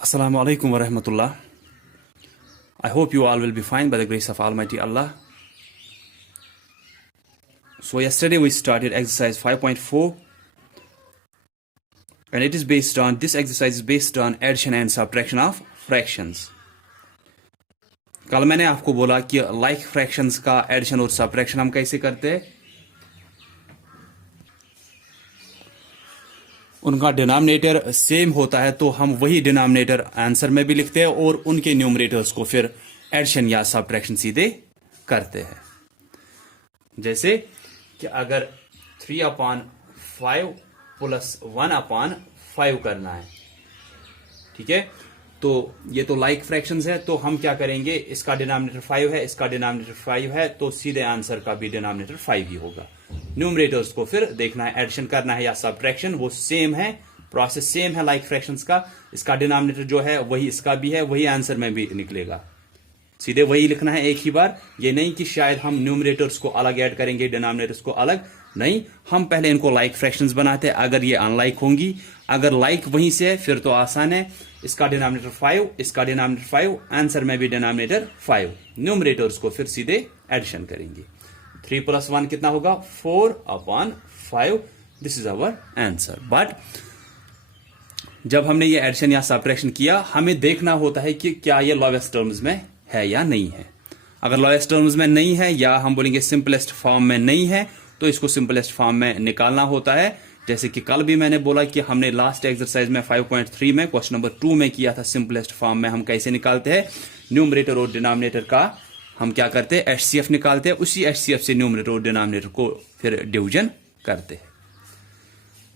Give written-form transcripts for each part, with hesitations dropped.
Assalamu alaikum wa rahmatullah. I hope you all will be fine by the grace of Almighty Allah. So yesterday we started exercise 5.4 and this exercise is based on addition and subtraction of fractions. कल मैंने आपको बोला कि like fractions का addition और subtraction हम कैसे करते हैं, उनका डिनोमिनेटर सेम होता है तो हम वही डिनोमिनेटर आंसर में भी लिखते हैं और उनके न्यूमरेटर्स को फिर एडिशन या सब्ट्रैक्शन सीधे करते हैं। जैसे कि अगर 3/5 प्लस 1/5 करना है, ठीक है, तो ये तो लाइक फ्रैक्शंस है, तो हम क्या करेंगे, इसका डिनोमिनेटर 5 है, इसका डिनोमिनेटर 5 है, तो सीधे आंसर का भी डिनोमिनेटर 5 ही होगा। न्यूमरेटर्स को फिर देखना है, एडिशन करना है या सब्ट्रैक्शन, वो सेम है, प्रोसेस सेम है लाइक फ्रैक्शंस का। इसका डिनोमिनेटर जो है वही इसका भी है, वही आंसर में भी निकलेगा, सीधे वही लिखना है एक ही बार। ये नहीं कि शायद हम न्यूमरेटर्स को अलग ऐड करेंगे, डिनोमिनेटर्स को अलग नहीं, हम पहले इनको लाइक फ्रैक्शंस बनाते हैं। अगर ये अनलाइक होंगी, अगर लाइक वहीं से है फिर तो आसान है, इसका डिनोमिनेटर 5, इसका डिनोमिनेटर 5, आंसर में भी डिनोमिनेटर 5, न्यूमरेटर्स को फिर सीधे एडिशन करेंगे। 3 + 1 कितना होगा, 4/5, this is our answer. But जब हमने ये एडिशन या सब्ट्रैक्शन किया, हमें देखना होता है कि क्या ये लोवेस्ट टर्म्स में है या नहीं है। अगर लोवेस्ट टर्म्स में नहीं है, या हम बोलेंगे सिंपलेस्ट फॉर्म में नहीं है, तो इसको सिंपलेस्ट फॉर्म में निकालना होता है। जैसे कि कल भी मैंने बोला कि हमने लास्ट एक्सरसाइज में 5.3 में क्वेश्चन नंबर 2 में किया था, सिंपलेस्ट फॉर्म में हम कैसे निकालते हैं, न्यूमरेटर और डिनोमिनेटर का हम क्या करते हैं, HCF निकालते हैं, उसी HCF से न्यूमरेटर और डिनोमिनेटर को फिर डिवीजन करते हैं।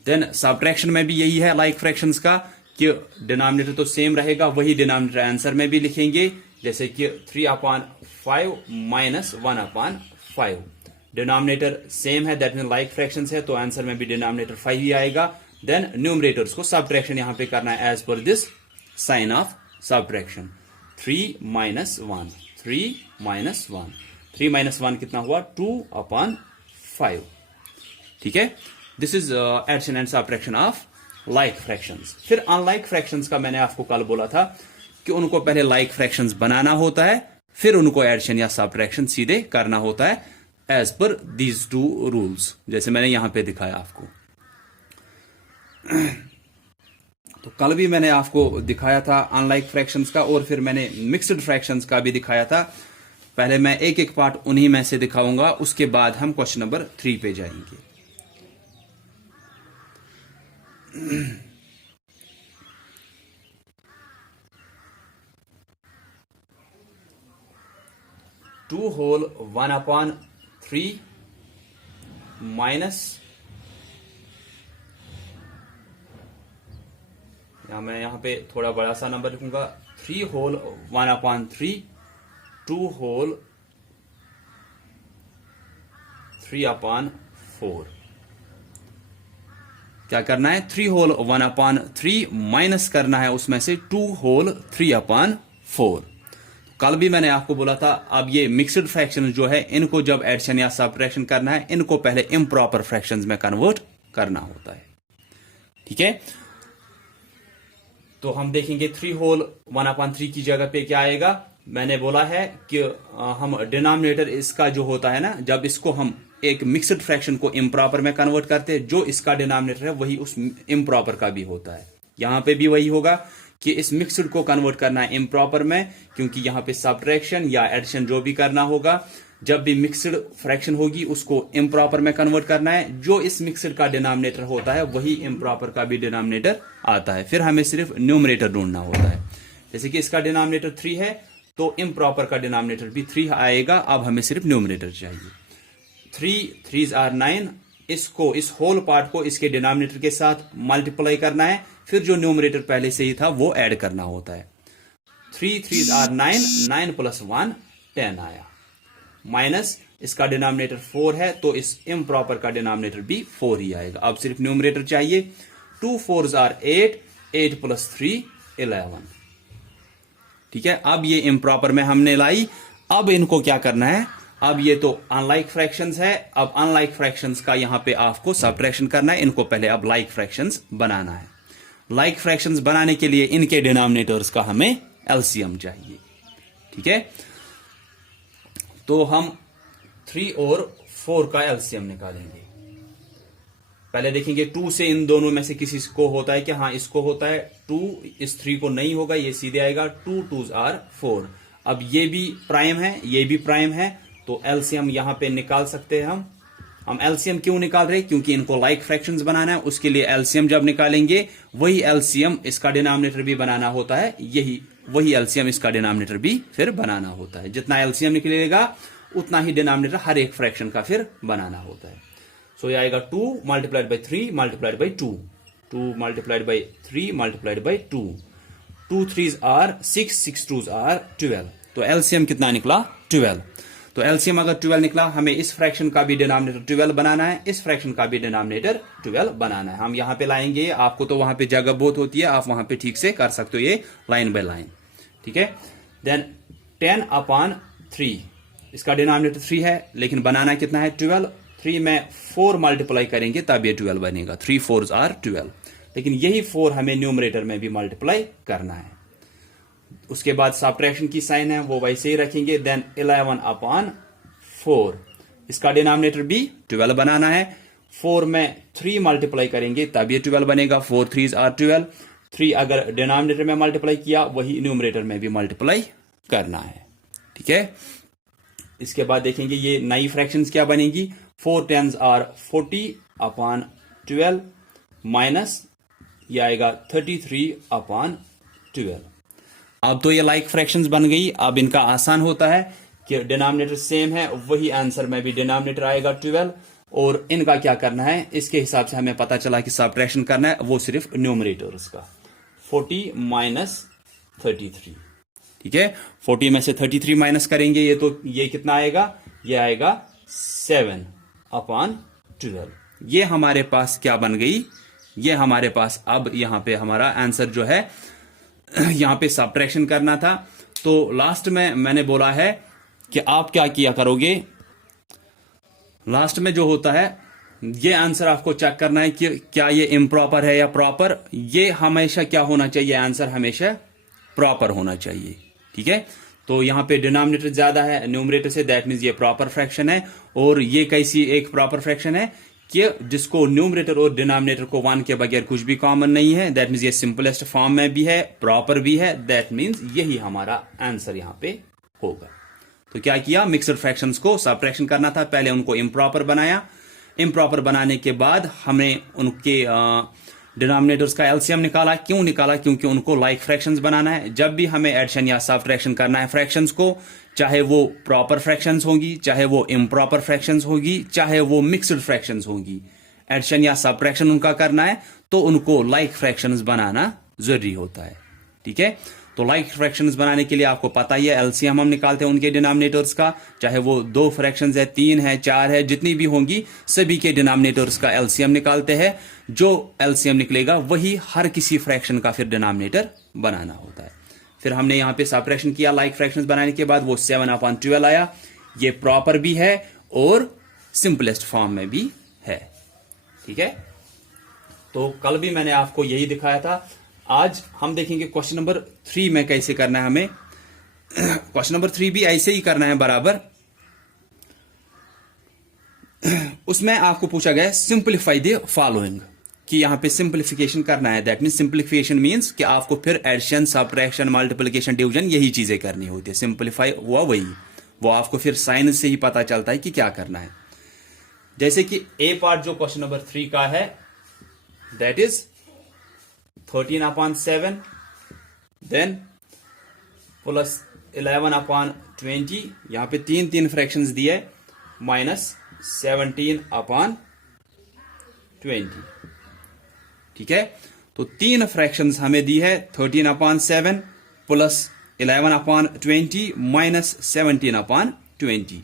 देन सब्ट्रैक्शन में भी यही है लाइक फ्रैक्शंस का, कि डिनोमिनेटर तो सेम रहेगा, वही डिनोमिनेटर आंसर में भी लिखेंगे। जैसे कि 3/5 - 1/5, डिनोमिनेटर सेम है, दैट मीन लाइक फ्रैक्शंस है, तो आंसर में भी डिनोमिनेटर 5 ही आएगा। देन न्यूमरेटर्स को सब्ट्रैक्शन यहां पे करना है as per this sign of subtraction. 3 - 1, 3 - 1, 3 - 1 कितना हुआ, 2/5, ठीक है। This is addition and subtraction of like fractions. फिर अनलाइक फ्रैक्शंस का मैंने आपको कल बोला था कि उनको पहले लाइक फ्रैक्शंस बनाना होता है, फिर उनको एडिशन या सब्ट्रैक्शन सीधे करना होता है एज पर दीज 2 रूल्स, जैसे मैंने यहां पे दिखाया आपको। तो कल भी मैंने आपको दिखाया था अनलाइक फ्रैक्शंस का, और फिर मैंने मिक्स्ड फ्रैक्शंस का भी दिखाया था। पहले मैं एक एक पार्ट उन्हीं में से दिखाऊंगा, उसके बाद हम क्वेश्चन नंबर 3 पे जाएंगे। 2 whole 1/3 माइनस, मैं यहां पे थोड़ा बड़ा सा नंबर लिखूंगा, 3 whole 1/3, 2 whole 3/4। क्या करना है, 3 whole 1/3 माइनस करना है उसमें से 2 whole 3/4। कल भी मैंने आपको बोला था, अब ये मिक्स्ड फ्रैक्शन जो है, इनको जब एडिशन या सब्ट्रैक्शन करना है, इनको पहले इम्प्रॉपर फ्रैक्शंस में कन्वर्ट करना होता है, ठीक है। तो हम देखेंगे 3 whole 1/3 की जगह पे क्या आएगा। मैंने बोला है कि हम डिनोमिनेटर इसका जो होता है ना, जब इसको हम एक मिक्स्ड फ्रैक्शन को इम्प्रॉपर में कन्वर्ट करते हैं, जो इसका डिनोमिनेटर है वही उस इम्प्रॉपर का भी होता है। यहां पे भी वही होगा कि इस मिक्स्ड को कन्वर्ट करना है इम्प्रॉपर में, क्योंकि यहां पे सब्ट्रैक्शन या एडिशन जो भी करना होगा, जब भी मिक्स्ड फ्रैक्शन होगी उसको इम्प्रॉपर में कन्वर्ट करना है। जो इस मिक्स्ड का डिनोमिनेटर होता है वही इम्प्रॉपर का भी डिनोमिनेटर आता है, फिर हमें सिर्फ न्यूमरेटर ढूंढना होता है। जैसे कि इसका डिनोमिनेटर 3 है, तो इम्प्रॉपर का डिनोमिनेटर भी 3 आएगा। अब हमें सिर्फ न्यूमरेटर चाहिए। 3 3s are 9, इसको, इस होल पार्ट को इसके डिनोमिनेटर के साथ मल्टीप्लाई करना है, फिर जो न्यूमरेटर पहले से ही था वो ऐड करना होता है। 3 3s are 9, 9 + 1 10 आया, माइनस इसका डिनोमिनेटर 4 है, तो इस इम्प्रॉपर का डिनोमिनेटर भी 4 ही आएगा। अब सिर्फ न्यूमरेटर चाहिए। 2 4s are 8, 8 + 3 11, ठीक है। अब ये इम्प्रॉपर में हमने लाई। अब इनको क्या करना है, अब ये तो अनलाइक फ्रैक्शंस है, अब अनलाइक फ्रैक्शंस का यहां पे आपको सब्ट्रैक्शन करना है, इनको पहले अब लाइक फ्रैक्शंस बनाना है। लाइक फ्रैक्शंस बनाने के लिए इनके डिनोमिनेटर्स का हमें एलसीएम चाहिए। ठीक है, तो हम 3 और 4 का एलसीएम निकालेंगे। पहले देखेंगे 2 से इन दोनों में से किसी को होता है कि हाँ इसको होता है, 2 इस 3 को नहीं होगा, ये सीधे आएगा 2 2s are 4। अब ये भी प्राइम है, ये भी प्राइम है, तो एलसीएम यहां पे निकाल सकते हैं हम एलसीएम क्यों निकाल रहे हैं? क्योंकि इनको लाइक फ्रैक्शंस बनाना है, उसके लिए एलसीएम जब निकालेंगे वही एलसीएम इसका डिनोमिनेटर भी बनाना होता है, वही एलसीएम इसका डिनोमिनेटर भी फिर बनाना होता है। जितना एलसीएम निकलेगा उतना ही डिनोमिनेटर हर एक फ्रैक्शन का फिर बनाना होता है। सो ये आएगा 2 multiplied by 3 multiplied by 2, 2 multiplied by 3 multiplied by 2, 2 3s are 6, 6 2s are 12। तो एलसीएम कितना निकला? 12। तो एलसीएम अगर 12 निकला, हमें इस फ्रैक्शन का भी डिनोमिनेटर 12 बनाना है, इस फ्रैक्शन का भी डिनोमिनेटर 12 बनाना है। हम यहां पे लाएंगे, आपको तो वहां पे जगह बहुत होती है, आप वहां पे ठीक से कर सकते हो ये लाइन बाय लाइन। ठीक है, देन 10/3, इसका डिनोमिनेटर 3 है, लेकिन बनाना कितना है? 12। 3 में 4 मल्टीप्लाई करेंगे तब ये 12 बनेगा, 3 4s are 12। लेकिन यही 4 हमें न्यूमरेटर में भी मल्टीप्लाई करना है। उसके बाद सब्ट्रैक्शन की साइन है वो वैसे ही रखेंगे। देन 11/4, इसका डिनोमिनेटर भी 12 बनाना है। 4 में 3 मल्टीप्लाई करेंगे तब ये 12 बनेगा, 4 3s are 12। 3 अगर डिनोमिनेटर में मल्टीप्लाई किया वही न्यूमरेटर में भी मल्टीप्लाई करना है। ठीक है, इसके बाद देखेंगे ये नई फ्रैक्शंस क्या बनेगी। 4 10s are 40/12 माइनस ये आएगा 33/12। अब तो ये लाइक फ्रैक्शंस बन गई। अब इनका आसान होता है कि डिनोमिनेटर सेम है, वही आंसर में भी डिनोमिनेटर आएगा 12, और इनका क्या करना है इसके हिसाब से हमें पता चला कि सब्ट्रैक्शन करना है, वो सिर्फ न्यूमरेटर्स का 40 माइनस 33। ठीक है, 40 में से 33 माइनस करेंगे, ये कितना आएगा? ये आएगा 7/12। ये हमारे पास क्या बन गई? ये हमारे पास अब यहां पे हमारा आंसर जो है, यहां पे सब्ट्रैक्शन करना था। तो लास्ट में मैंने बोला है कि आप क्या किया करोगे, लास्ट में जो होता है ये आंसर आपको चेक करना है कि क्या ये इम्प्रॉपर है या प्रॉपर। ये हमेशा क्या होना चाहिए? आंसर हमेशा प्रॉपर होना चाहिए। ठीक है, तो यहां पे डिनोमिनेटर ज्यादा है न्यूमरेटर से, दैट मीन्स ये प्रॉपर फ्रैक्शन है। और ये कैसी एक प्रॉपर फ्रैक्शन है कि जिसको न्यूमरेटर और डिनोमिनेटर को 1 के बगैर कुछ भी कॉमन नहीं है, दैट मीन्स ये सिंपलेस्ट फॉर्म में भी है, प्रॉपर भी है, दैट मीन्स यही हमारा आंसर यहां पे होगा। तो क्या किया? मिक्सड फ्रैक्शंस को सब्ट्रैक्शन करना था, पहले उनको इम्प्रॉपर बनाया। इम्प्रॉपर बनाने के बाद हमने उनके डिनोमिनेटर्स का एलसीएम निकाला। क्यों निकाला? क्योंकि उनको लाइक फ्रैक्शंस बनाना है। जब भी हमें एडिशन या सब्ट्रैक्शन करना है फ्रैक्शंस को, चाहे वो प्रॉपर फ्रैक्शंस होगी, चाहे वो इम्प्रॉपर फ्रैक्शंस होगी, चाहे वो मिक्सड फ्रैक्शंस होगी, एडिशन या सब्ट्रैक्शन उनका करना है तो उनको लाइक फ्रैक्शंस बनाना जरूरी होता है। ठीक है, तो लाइक फ्रैक्शंस बनाने के लिए आपको पता ही है एलसीएम हम निकालते हैं उनके डिनोमिनेटर्स का, चाहे वो 2 फ्रैक्शंस है, 3 है, 4 है, जितनी भी होंगी सभी के डिनोमिनेटर्स का एलसीएम निकालते हैं। जो एलसीएम निकलेगा वही हर किसी फ्रैक्शन का फिर डिनोमिनेटर बनाना होता है। फिर हमने यहां पे सब्ट्रैक्शन किया लाइक फ्रैक्शंस बनाने के बाद, वो 7/12 आया। ये प्रॉपर भी है और सिंपलेस्ट फॉर्म में भी है। ठीक है, तो कल भी मैंने आपको यही दिखाया था। आज हम देखेंगे क्वेश्चन नंबर 3 में कैसे करना है हमें। क्वेश्चन नंबर 3 भी ऐसे ही करना है बराबर। उसमें आपको पूछा गया सिंपलीफाई द फॉलोइंग, कि यहां पे सिंपलीफिकेशन करना है। दैट मीन्स सिंपलीफिकेशन मीन्स कि आपको फिर एडिशन, सब्ट्रैक्शन, मल्टीप्लिकेशन, डिवीजन यही चीजें करनी होती है। सिंपलीफाई हुआ वही, वो आपको फिर साइन से ही पता चलता है कि क्या करना है। जैसे कि ए पार्ट जो क्वेश्चन नंबर 3 का है, दैट इज 13/7, देन प्लस 11/20, यहां पे 3 फ्रैक्शंस दिए, माइनस 17/20। ठीक है, तो 3 फ्रैक्शंस हमें दी है, 13/7 प्लस 11/20 माइनस 17/20।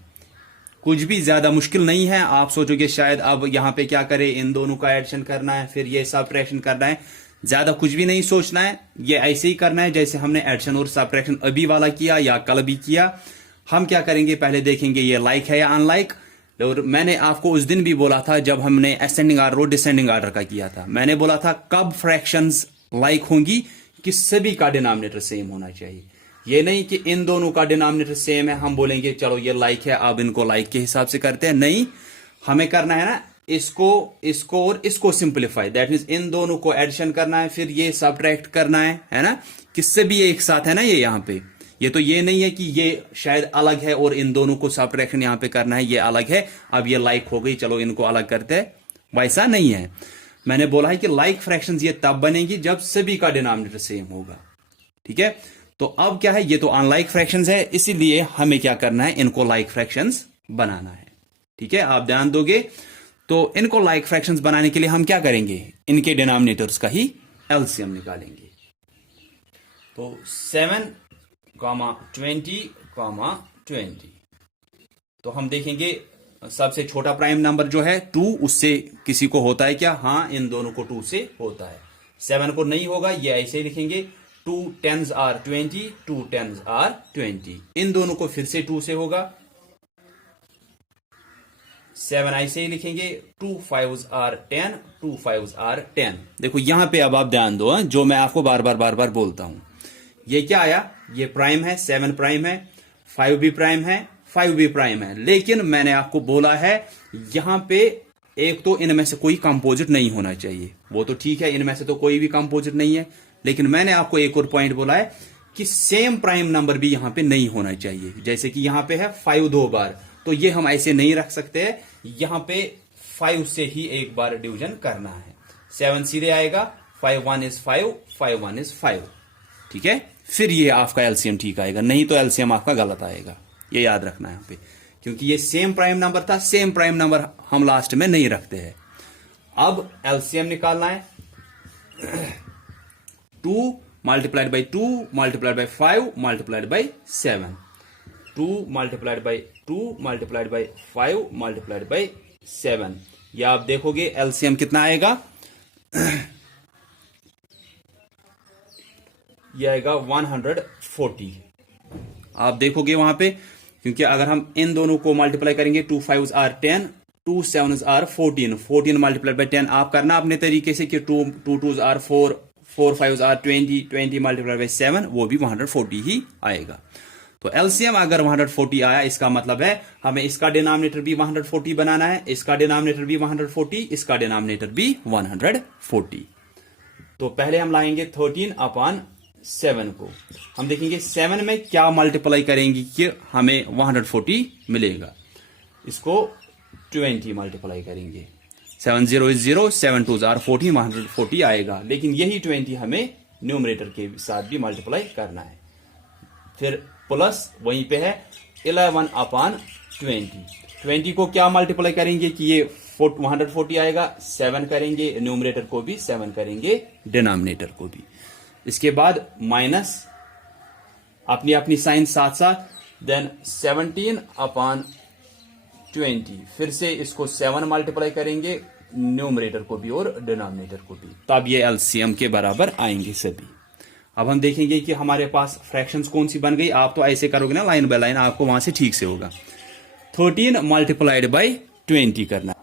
कुछ भी ज्यादा मुश्किल नहीं है। आप सोचोगे शायद अब यहां पे क्या करें, इन दोनों का एडिशन करना है फिर ये सब्ट्रैक्शन करना है। ज्यादा कुछ भी नहीं सोचना है, ये ऐसे ही करना है जैसे हमने एडिशन और सब्ट्रैक्शन अभी वाला किया या कल भी किया। हम क्या करेंगे, पहले देखेंगे ये लाइक है या अनलाइक। और मैंने आपको उस दिन भी बोला था जब हमने असेंडिंग आर्डर और डिसेंडिंग आर्डर का किया था, मैंने बोला था कब फ्रैक्शंस लाइक होंगी कि सभी का डिनोमिनेटर सेम होना चाहिए। ये नहीं कि इन दोनों का डिनोमिनेटर सेम है, हम बोलेंगे चलो ये लाइक है, अब इनको लाइक के हिसाब से करते हैं। नहीं, हमें करना है ना इसको और इसको सिंप्लीफाई, दैट मीन्स इन दोनों को एडिशन करना है, फिर ये सबट्रैक्ट करना है ना। किससे भी एक साथ है ना ये यहाँ पे, ये तो ये नहीं है कि ये शायद अलग है और इन दोनों को सबट्रैक्शन यहां पे करना है, ये अलग है, अब ये लाइक हो गई, चलो इनको अलग करते हैं, वैसा नहीं है। मैंने बोला है कि लाइक फ्रैक्शंस ये तब बनेगी जब सभी का डिनोमिनेटर सेम होगा। ठीक है, तो अब क्या है, ये तो अनलाइक फ्रैक्शंस है, इसीलिए हमें क्या करना है, इनको लाइक फ्रैक्शंस बनाना है। ठीक है, आप ध्यान दोगे तो इनको लाइक फ्रैक्शंस बनाने के लिए हम क्या करेंगे, इनके डिनोमिनेटर्स का ही एलसीएम निकालेंगे। तो 7, 20, 20, तो हम देखेंगे सबसे छोटा प्राइम नंबर जो है 2, उससे किसी को होता है क्या, हाँ इन दोनों को 2 से होता है। 7 को नहीं होगा, ये ऐसे ही लिखेंगे 2 10s are 20, 2 10s are 20, इन दोनों को फिर से 2 से होगा। 7 ऐसे ही लिखेंगे 2 5s are 10, 2 5s are 10। देखो यहां पे अब आप ध्यान दो, जो मैं आपको बार बार बोलता हूं, ये क्या आया, ये प्राइम है, 7 प्राइम है, 5 भी प्राइम है, 5 भी प्राइम है, लेकिन मैंने आपको बोला है यहां पे एक तो इनमें से कोई कंपोजिट नहीं होना चाहिए। वो तो ठीक है, इनमें से तो कोई भी कंपोजिट नहीं है, लेकिन मैंने आपको एक और पॉइंट बोला है कि सेम प्राइम नंबर भी यहां पे नहीं होना चाहिए। जैसे कि यहां पे है 5 2 बार, तो ये हम ऐसे नहीं रख सकते, यहां पे 5 से ही एक बार डिवीजन करना है। 7 सीधे आएगा, 5 1 is 5, 5 1 is 5। ठीक है, फिर ये आपका एलसीएम ठीक आएगा, नहीं तो एलसीएम आपका गलत आएगा, ये याद रखना है यहाँ पे, क्योंकि ये सेम प्राइम नंबर था, सेम प्राइम नंबर हम लास्ट में नहीं रखते हैं। अब एलसीएम निकालना है, 2 multiplied by 2 multiplied by 5 multiplied by 7, 2 multiplied by 2 multiplied by 5 multiplied by 7। ये आप देखोगे एलसीएम कितना आएगा, ये आएगा 140। आप देखोगे वहां पे, क्योंकि अगर हम इन दोनों को मल्टीप्लाई करेंगे, 2 5s are 10, 2 7s are 14, 14 multiply by 10 आप करना अपने तरीके से कि 2 2s are 4, 4 5s are 20, 20 multiply by 7, वो भी 140 ही आएगा। तो एलसीएम अगर 140 आया, इसका मतलब है हमें इसका डिनोमिनेटर भी 140 बनाना है, इसका डिनोमिनेटर भी 140, इसका डिनोमिनेटर भी 140। तो पहले हम लाएंगे 13/7 को, हम देखेंगे 7 में क्या मल्टीप्लाई करेंगे कि हमें 140 मिलेगा। इसको 20 मल्टीप्लाई करेंगे, 7 0 is 0, 7 2s are 14, 140 आएगा। लेकिन यही 20 हमें न्यूमरेटर के साथ भी मल्टीप्लाई करना है। फिर प्लस वहीं पे है 11/20, 20 को क्या मल्टीप्लाई करेंगे कि ये 140 आएगा, 7 करेंगे न्यूमरेटर को भी, 7 करेंगे डिनोमिनेटर को भी। इसके बाद माइनस अपनी अपनी साइन साथ साथ, देन 17/20, फिर से इसको 7 मल्टीप्लाई करेंगे न्यूमरेटर को भी और डिनोमिनेटर को भी, तब ये एलसीएम के बराबर आएंगे सभी। अब हम देखेंगे कि हमारे पास फ्रैक्शंस कौन सी बन गई। आप तो ऐसे करोगे ना लाइन बाय लाइन, आपको वहां से ठीक से होगा। 13 मल्टीप्लाइड बाई 20 करना,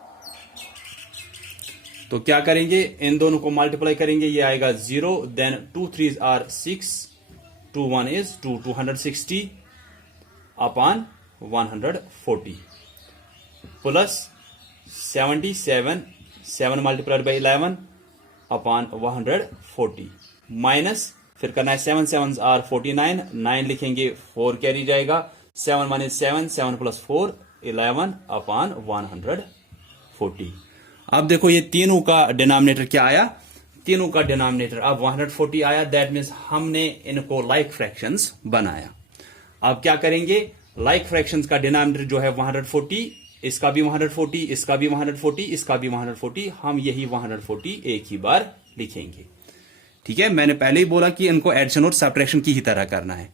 तो क्या करेंगे, इन दोनों को मल्टीप्लाई करेंगे, ये आएगा 0, then 2 3s are 6, 2 1 is 2, 260/140 plus 77, 7 multiplied by 11/140 minus, फिर करना है 7 7s are 49, 9 लिखेंगे, 4 कैरी जाएगा, 7 1 is 7, 7 plus 4 11/140। अब देखो ये तीनों का डिनोमिनेटर क्या आया, तीनों का डिनोमिनेटर अब 140 आया, दैट मीन्स हमने इनको लाइक फ्रैक्शंस बनाया। अब क्या करेंगे, लाइक फ्रैक्शंस का डिनोमिनेटर जो है 140, इसका भी 140, इसका भी 140, इसका भी 140, हम यही 140 एक ही बार लिखेंगे। ठीक है, मैंने पहले ही बोला कि इनको एडिशन और सब्ट्रैक्शन की ही तरह करना है।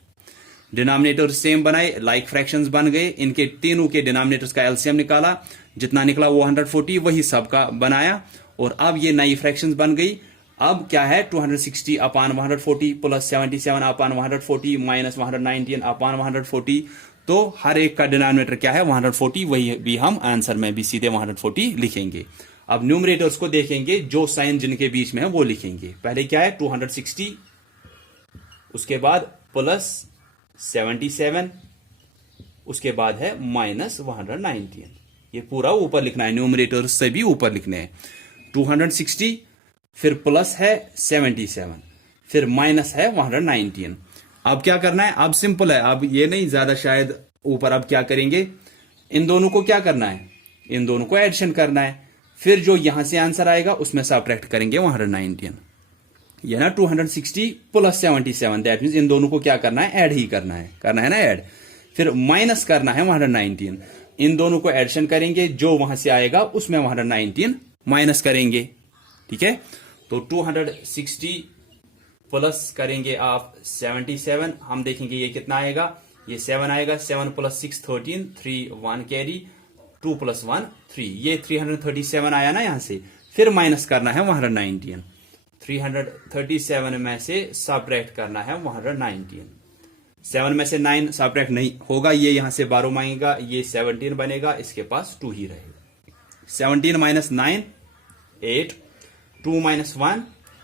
डिनोमिनेटर सेम बनाए, लाइक फ्रैक्शंस बन गए, इनके तीनों के डिनोमिनेटर्स का एलसीएम निकाला, जितना निकला वो 140 वही सबका बनाया, और अब ये नई फ्रैक्शंस बन गई। अब क्या है, 260/140 प्लस 77/140 माइनस 119/140, तो हर एक का डिनोमिनेटर क्या है 140, वही भी हम आंसर में भी सीधे 140 लिखेंगे। अब न्यूमरेटर्स को देखेंगे, जो साइन जिनके बीच में है वो लिखेंगे। पहले क्या है 260, उसके बाद प्लस 77, उसके बाद है माइनस 119। ये पूरा ऊपर लिखना है, न्यूमरेटर्स से भी ऊपर लिखने हैं। 260 फिर प्लस है 77 फिर माइनस है 119। अब क्या करना है, अब सिंपल है, अब ये नहीं ज्यादा शायद ऊपर। अब क्या करेंगे, इन दोनों को क्या करना है, इन दोनों को एडिशन करना है। फिर जो यहां से आंसर आएगा उसमें सबट्रैक्ट करेंगे 119। ये ना 260 प्लस 77, दैट मीन इन दोनों को क्या करना है, ऐड ही करना है ना ऐड। फिर माइनस करना है 119, इन दोनों को एडिशन करेंगे, जो वहां से आएगा उसमें 119 माइनस करेंगे। ठीक है, तो 260 प्लस करेंगे आप 77, हम देखेंगे ये कितना आएगा, ये 7 आएगा। 7 प्लस 6 13, 3 1 कैरी, 2 प्लस 1 3, ये 337 आया ना यहां से। फिर माइनस करना है 119, 337 में से सबट्रैक्ट करना है 119। 7 में से 9 सबट्रैक्ट नहीं होगा, ये यहां से 12 मांगेगा, ये 17 बनेगा, इसके पास 2 ही रहेगा। 17 माइनस 9 8, 2 माइनस 1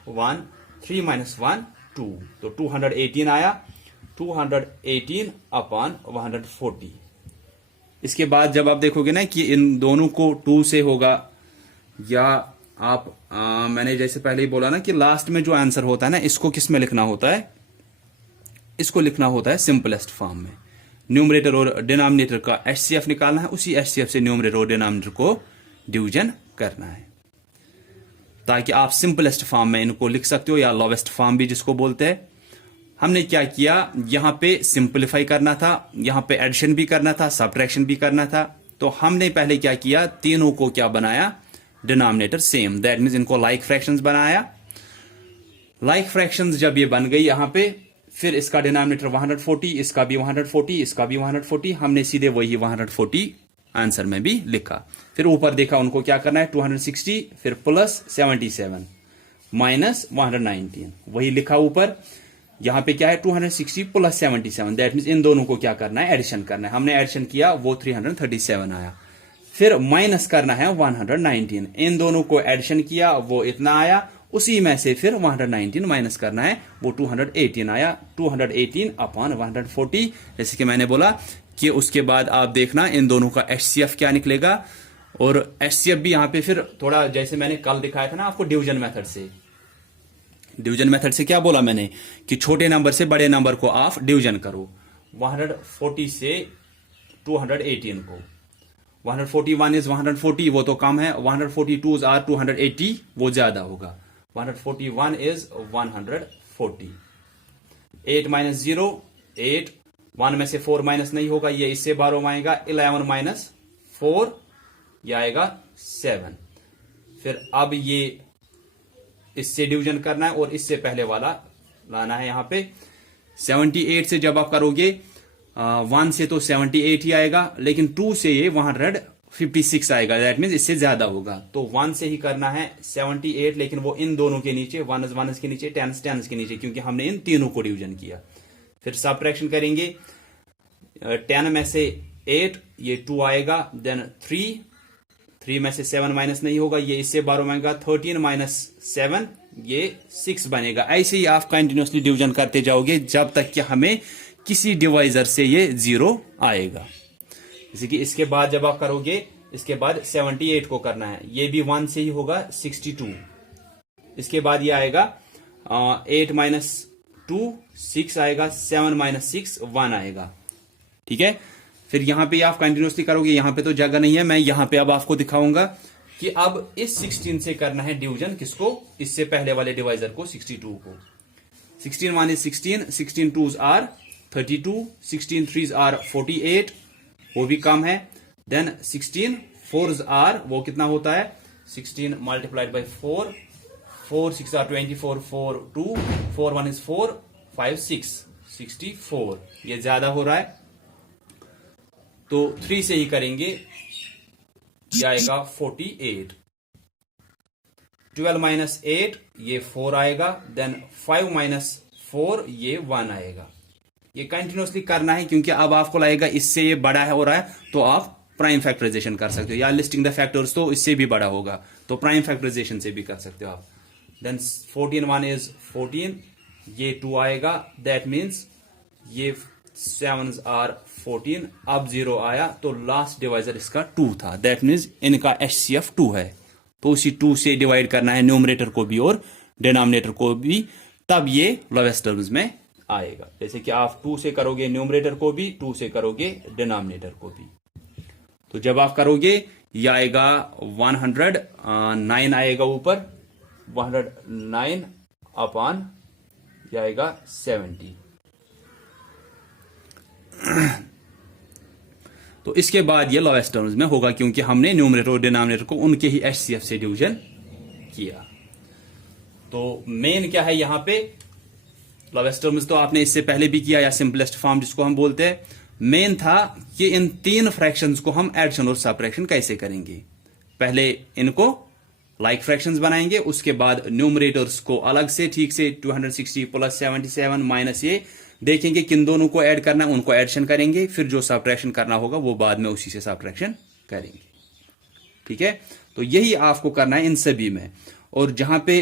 1, 3 माइनस 1 2, तो 218 आया। 218 अपॉन 140। इसके बाद जब आप देखोगे ना कि इन दोनों को 2 से होगा, या आप मैंने जैसे पहले ही बोला ना कि लास्ट में जो आंसर होता है ना, इसको किस में लिखना होता है, इसको लिखना होता है सिंपलेस्ट फॉर्म में। न्यूमरेटर और डिनोमिनेटर का एचसीएफ निकालना है, उसी एचसीएफ से न्यूमरेटर और डिनोमिनेटर को डिवीजन करना है, ताकि आप सिंपलेस्ट फॉर्म में इनको लिख सकते हो, या लोवेस्ट फॉर्म भी जिसको बोलते हैं। हमने क्या किया, यहां पे सिंपलीफाई करना था, यहां पे एडिशन भी करना था, सब्ट्रैक्शन भी करना था। तो हमने पहले क्या किया, तीनों को क्या बनाया, डिनोमिनेटर सेम, दैट मींस इनको लाइक फ्रैक्शंस बनाया। लाइक फ्रैक्शंस जब ये बन गई यहां पे, फिर इसका डिनोमिनेटर 140, इसका भी 140, इसका भी 140, हमने सीधे वही 140 आंसर में भी लिखा। फिर ऊपर देखा उनको क्या करना है, 260 फिर प्लस 77 माइनस 119, वही लिखा ऊपर। यहां पे क्या है 260 प्लस 77, दैट मींस इन दोनों को क्या करना है, एडिशन करना है। हमने एडिशन किया, वो 337 आया। फिर माइनस करना है 119, इन दोनों को एडिशन किया, वो इतना आया, उसी में से फिर 119 माइनस करना है, वो 218 आया। 218 अपॉन 140, जैसे कि मैंने बोला कि उसके बाद आप देखना इन दोनों का एचसीएफ क्या निकलेगा। और एचसीएफ भी यहां पे फिर थोड़ा, जैसे मैंने कल दिखाया था ना आपको डिवीजन मेथड से, डिवीजन मेथड से क्या बोला मैंने कि छोटे नंबर से बड़े नंबर को आप डिवीजन करो। 140 से 218 को, 141 इज 140, वो तो कम है। 142 आर 280, वो ज्यादा होगा। 141 इज 140। 8 माइनस 0 8, 1 में से 4 माइनस नहीं होगा, ये इससे 12 आएगा। 11 माइनस 4, ये आएगा 7। फिर अब ये इससे डिवीजन करना है और इससे पहले वाला लाना है यहां पे। 78 से जब आप करोगे 1 से तो 78 ही आएगा, लेकिन 2 से ये 156 आएगा, दैट मींस इससे ज्यादा होगा। तो 1 से ही करना है 78, लेकिन वो इन दोनों के नीचे, 1 के नीचे, 10 के नीचे, क्योंकि हमने इन तीनों को डिवीजन किया। फिर सबट्रैक्शन करेंगे, 10 में से 8, ये 2 आएगा। देन 3 में से 7 माइनस नहीं होगा, ये इससे 12 मांगेगा। 13 माइनस 7, ये 6 बनेगा। ऐसे ही आप कंटिन्यूसली डिवीजन करते जाओगे जब तक कि हमें किसी डिवाइजर से ये 0 आएगा। जैसे कि इसके बाद जब आप करोगे, इसके बाद 78 को करना है, ये भी 1 से ही होगा, 62। इसके बाद ये आएगा 8 माइनस 2 6 आएगा, 7 माइनस 6 1 आएगा। ठीक है, फिर यहां पे आप कंटिन्यूसली करोगे, यहां पे तो जगह नहीं है, मैं यहां पे अब आपको दिखाऊंगा कि अब इस 16 से करना है डिवीजन, किसको, इससे पहले वाले डिवाइजर को, 62 को। 16 1 is 16, 16 2s are 32, 16 3s are 48, वो भी कम है। देन 16 4s आर, वो कितना होता है, 16 मल्टीप्लाइड बाई 4, 4 6 आर 24, 4 2, 4 1 इज 4, 5 6, 64, ये ज्यादा हो रहा है, तो 3 से ही करेंगे, ये आएगा 48। 12 माइनस 8, ये 4 आएगा। देन 5 माइनस 4, ये 1 आएगा। ये कंटिन्यूसली करना है, क्योंकि अब आपको लगेगा इससे ये बड़ा है हो रहा है, तो आप प्राइम फैक्टराइजेशन कर सकते हो, या लिस्टिंग द फैक्टर्स तो इससे भी बड़ा होगा, तो प्राइम फैक्टराइजेशन से भी कर सकते हो आप। देन 14 1 इज 14, ये 2 आएगा, दैट मीन्स ये 7s आर 14, अब 0 आया तो लास्ट डिवाइजर इसका 2 था, दैट मीन्स इनका HCF 2 है, तो उसी 2 से डिवाइड करना है न्यूमरेटर को भी और डिनोमिनेटर को भी, तब ये लोवेस्ट टर्म्स में आएगा। जैसे कि आप 2 से करोगे न्यूमरेटर को भी, 2 से करोगे डिनोमिनेटर को भी, तो जब आप करोगे ये आएगा 109 आएगा ऊपर, 109 अपॉन ये आएगा 70। तो इसके बाद ये लोवेस्ट टर्म्स में होगा, क्योंकि हमने न्यूमरेटर और डिनोमिनेटर को उनके ही HCF से डिवीजन किया। तो मेन क्या है यहां पे, लोवेस्ट टर्म्स तो आपने इससे पहले भी किया, या सिंपलेस्ट फॉर्म जिसको हम बोलते हैं। मेन था कि इन 3 फ्रैक्शंस को हम एडिशन और सबट्रैक्शन कैसे करेंगे। पहले इनको लाइक फ्रैक्शंस बनाएंगे, उसके बाद न्यूमरेटर्स को अलग से ठीक से 260 प्लस 77 माइनस ये देखेंगे किन दोनों को ऐड करना है, उनको एडिशन करेंगे, फिर जो सबट्रैक्शन करना होगा वो बाद में उसी से सबट्रैक्शन करेंगे। ठीक है, तो यही आपको करना है इन सभी में। और जहां पे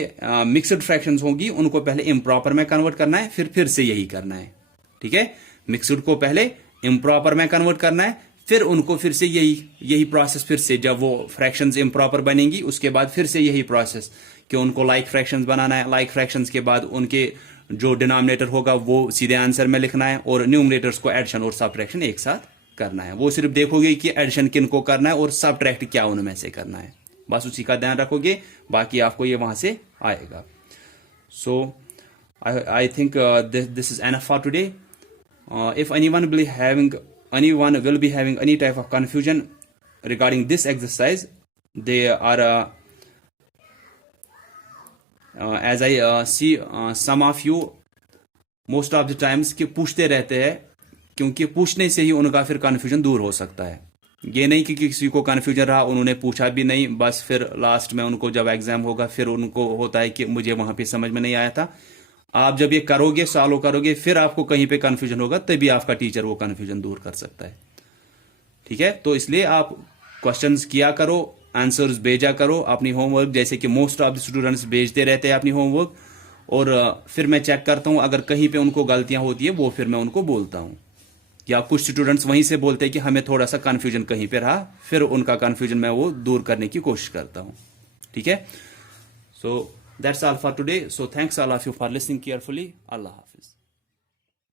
मिक्सड फ्रैक्शंस होंगी उनको पहले इम्प्रॉपर में कन्वर्ट करना है, फिर से यही करना है। ठीक है, मिक्सड को पहले इम्प्रॉपर में कन्वर्ट करना है, फिर उनको फिर से यही प्रोसेस, फिर से जब वो फ्रैक्शंस इम्प्रॉपर बनेंगी उसके बाद फिर से यही प्रोसेस कि उनको लाइक फ्रैक्शंस बनाना है। लाइक फ्रैक्शंस के बाद उनके जो डिनोमिनेटर होगा वो सीधे आंसर में लिखना है, और न्यूमरेटर्स को एडिशन और सबट्रैक्शन एक साथ करना है। वो सिर्फ देखोगे कि एडिशन किन को करना है और सबट्रैक्ट क्या उनमें से करना है, बस उसी का ध्यान रखोगे, बाकी आपको ये वहां से आएगा। So I think this is enough for today. If anyone will be having any type of confusion regarding this exercise, they are as I see some of you most of the times कि पूछते रहते हैं, क्योंकि पूछने से ही उनका फिर confusion दूर हो सकता है। ये नहीं कि किसी को confusion रहा, उन्होंने पूछा भी नहीं, बस फिर लास्ट में उनको जब एग्जाम होगा फिर उनको होता है कि मुझे वहां पे समझ में नहीं आया था। आप जब ये करोगे, सॉल्व करोगे, फिर आपको कहीं पे कंफ्यूजन होगा, तभी आपका टीचर वो कंफ्यूजन दूर कर सकता है। ठीक है, तो इसलिए आप क्वेश्चंस किया करो, आंसर्स भेजा करो, अपनी होमवर्क, जैसे कि मोस्ट ऑफ द स्टूडेंट्स भेजते रहते हैं अपनी होमवर्क, और फिर मैं चेक करता हूं, अगर कहीं पे उनको गलतियां होती है वो फिर मैं उनको बोलता हूं, या कुछ स्टूडेंट्स वहीं से बोलते हैं कि हमें थोड़ा सा कंफ्यूजन कहीं पे रहा, फिर उनका कंफ्यूजन मैं वो दूर करने की कोशिश करता हूं। ठीक है, सो that's all for today. So thanks all of you for listening carefully. Allah Hafiz.